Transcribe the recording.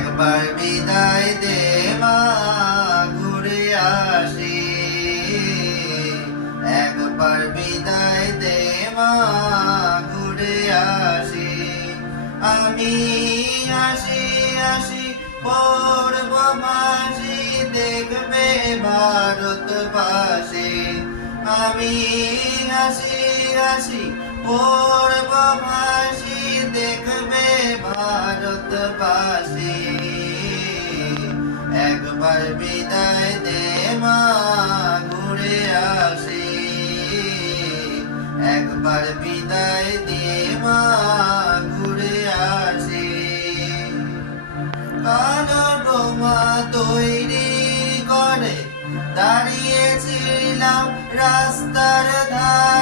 একবার বিদায় দে মা, ঘুরে আসি। একবার বিদায় দে মা, ঘুরে আসি। আমি আসি আসি পড়ব মাসি, দেখবে ভারতবাসী। আমি আসি আসি পড়ব মাসি, দেখবে ভারতবাসী। একবার বিদায় দে মা, ঘুরে আসি। একবার বিদায় দে মা, ঘুরে আসি। কালো ডোমা তৈরি করে দাঁড়িয়েছিলাম রাস্তার ধারে।